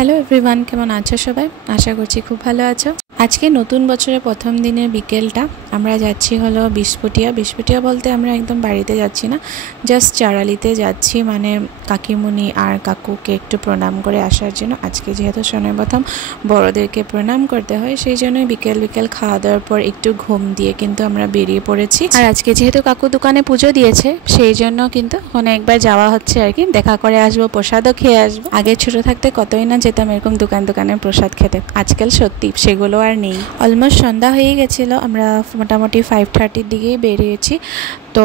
Hello everyone, কেমন আছো সবাই? আশা করছি খুব ভালো আছো। আজকে নতুন বছরের প্রথম দিনের বিকেলটা আমরা যাচ্ছি হলো বিশপুটিয়া বলতে আমরা একদম বাড়িতে যাচ্ছি না, জাস্ট চারালিতে যাচ্ছি, মানে কাকিমুনি আর কাকুকে একটু প্রণাম করে আসার জন্য। আজকে যেহেতু শনিবার প্রথম বড়োদেরকে প্রণাম করতে হয়, সেই জন্যই বিকেল খাওয়া দাওয়ার পর একটু ঘুম দিয়ে কিন্তু আমরা বেরিয়ে পড়েছি। আর আজকে যেহেতু কাকু দোকানে পুজো দিয়েছে, সেই জন্য কিন্তু ওখানে একবার যাওয়া হচ্ছে আর কি, দেখা করে আসবো, প্রসাদও খেয়ে আসবো। আগে ছোট থাকতে কতই না যেতাম এরকম দোকানে প্রসাদ খেতে, আজকাল সত্যি সেগুলো আর নেই। অলমোস্ট সন্ধ্যা হয়ে গেছিলো, আমরা মোটামুটি 5:30 দিকেই বেরিয়েছি। তো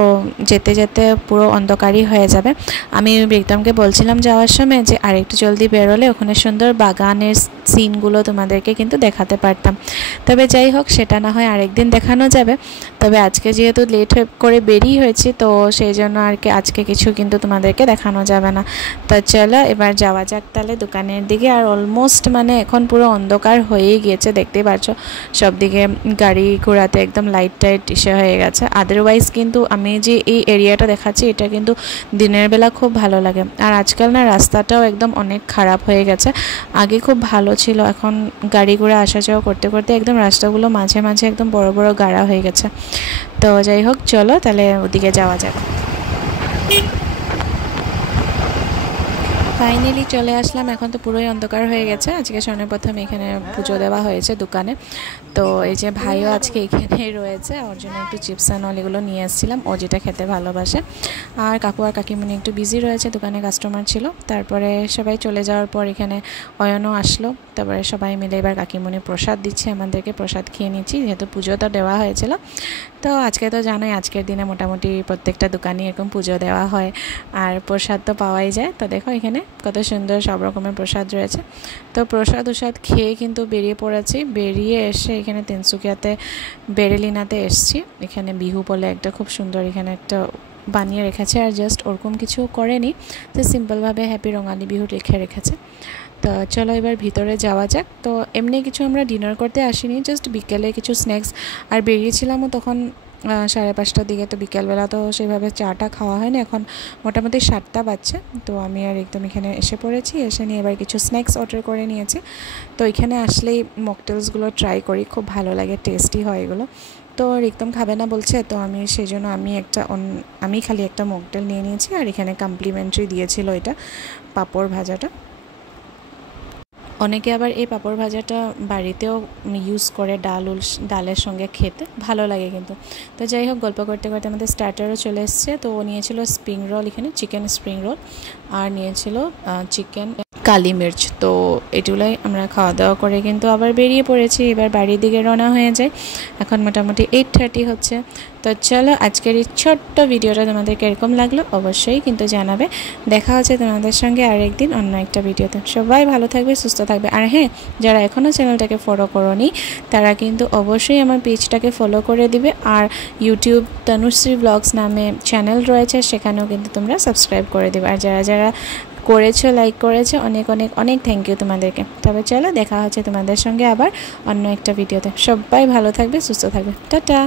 যেতে যেতে পুরো অন্ধকারই হয়ে যাবে। আমি বিক্রমকে বলছিলাম যাওয়ার সময় যে আরেকটু জলদি বেরোলে ওখানে সুন্দর বাগানের সিনগুলো তোমাদেরকে কিন্তু দেখাতে পারতাম। তবে যাই হোক, সেটা না হয় আরেকদিন দেখানো যাবে। তবে আজকে যেহেতু লেট করে বেরিয়ে হয়েছি, তো সেই জন্য আর কি আজকে কিছু কিন্তু তোমাদেরকে দেখানো যাবে না। তো চলো এবার যাওয়া যাক তাহলে দোকানের দিকে। আর অলমোস্ট মানে এখন পুরো অন্ধকার হয়েই গিয়েছে, দেখতেই পাচ্ছ সব দিকে গাড়ি ঘোড়াতে একদম লাইট টাইট ইসে হয়ে গেছে। আদারওয়াইজ কিন্তু আমি যে এই এরিয়াটা দেখাচ্ছি, এটা কিন্তু দিনের বেলা খুব ভালো লাগে। আর আজকাল না রাস্তাটাও একদম অনেক খারাপ হয়ে গেছে, আগে খুব ভালো ছিল, এখন গাড়ি ঘোড়া আসা যাওয়া করতে করতে একদম রাস্তাগুলো মাঝে মাঝে একদম বড় বড় গাড়া হয়ে গেছে। তো যাই হোক, চলো তাহলে ওদিকে যাওয়া যাক। ফাইনালি চলে আসলাম, এখন তো পুরোই অন্ধকার হয়ে গেছে। আজকে শনিবার প্রথমে এখানে পুজো দেওয়া হয়েছে দোকানে। তো এই যে ভাইও আজকে এখানেই রয়েছে, ওর জন্য একটু চিপস অ্যান্ড অল এগুলো নিয়ে এসেছিলাম, ও যেটা খেতে ভালোবাসে। আর কাকু আর কাকিমুনি একটু বিজি রয়েছে, দোকানে কাস্টমার ছিল। তারপরে সবাই চলে যাওয়ার পর এখানে অয়নও আসলো। তারপরে সবাই মিলে এবার কাকিমুনি প্রসাদ দিচ্ছে আমাদেরকে, প্রসাদ খেয়ে নিচ্ছি, যেহেতু পুজোটা দেওয়া হয়েছিল। তো আজকে তো জানোই, আজকের দিনে মোটামুটি প্রত্যেকটা দোকানে এরকম পুজো দেওয়া হয়, আর প্রসাদ তো পাওয়াই যায়। তো দেখো এখানে কত সুন্দর সব রকমের প্রসাদ রয়েছে। তো প্রসাদ খেয়ে কিন্তু বেরিয়ে পড়েছি। বেরিয়ে এসে এখানে তিনসুকিয়াতে বেরেলিনাতে এসছি। এখানে বিহু বলে একটা খুব সুন্দর এখানে একটা বানিয়ে রেখেছে, আর জাস্ট ওরকম কিছু করেনি, তো সিম্পলভাবে হ্যাপি রঙালী বিহু লিখে রেখেছে। তো চলো এবার ভিতরে যাওয়া যাক। তো এমনি কিছু আমরা ডিনার করতে আসিনি, জাস্ট বিকেলে কিছু স্ন্যাক্স, আর বেরিয়েছিলামও তখন 5:30টার দিকে। তো বিকেলবেলা তো সেভাবে চাটা খাওয়া হয় না, এখন মোটামুটি 7টা বাজছে। তো আমি আর একদম এখানে এসে পড়েছি, এসে নিয়ে এবার কিছু স্ন্যাক্স অর্ডার করে নিয়েছি। তো এখানে আসলেই মকটেলসগুলো ট্রাই করি, খুব ভালো লাগে, টেস্টি হয় এগুলো। তো একদম খাবে না বলছে, তো আমি সেই জন্য আমি খালি একটা মকটেল নিয়ে নিয়েছি। আর এখানে কমপ্লিমেন্টারি দিয়েছিল এটা পাঁপড় ভাজাটা। অনেকে আবার এই পাঁপড় ভাজাটা বাড়িতেও ইউজ করে ডালের সঙ্গে খেতে ভালো লাগে কিন্তু। তো যাই হোক, গল্প করতে করতে আমাদের স্টার্টারও চলে এসছে। তো ও নিয়েছিল স্প্রিং রোল, এখানে চিকেন স্প্রিং রোল, আর নিয়েছিল চিকেন কালি মির্চ। তো এগুলোই আমরা খাওয়া দাওয়া করে কিন্তু আবার বেরিয়ে পড়েছি, এবার বাড়ির দিকে রওনা হয়ে যায়। এখন মোটামুটি 8:30 হচ্ছে। তো চলো আজকের এই ছোট্ট ভিডিওটা তোমাদেরকে এরকম লাগলো অবশ্যই কিন্তু জানাবে। দেখা হচ্ছে তোমাদের সঙ্গে আরেকদিন অন্য একটা ভিডিওতে। সবাই ভালো থাকবে, সুস্থ থাকবে। আর হ্যাঁ, যারা এখনও চ্যানেলটাকে ফলো করোনি, তারা কিন্তু অবশ্যই আমার পেজটাকে ফলো করে দিবে। আর ইউটিউব তনুশ্রী ব্লগস নামে চ্যানেল রয়েছে, সেখানেও কিন্তু তোমরা সাবস্ক্রাইব করে দেবে। আর যারা করেছো, লাইক করেছো, অনেক অনেক অনেক থ্যাংক ইউ তোমাদেরকে। তবে চলো দেখা হচ্ছে তোমাদের সঙ্গে আবার অন্য একটা ভিডিওতে। সবাই ভালো থাকবে, সুস্থ থাকবে। টাটা।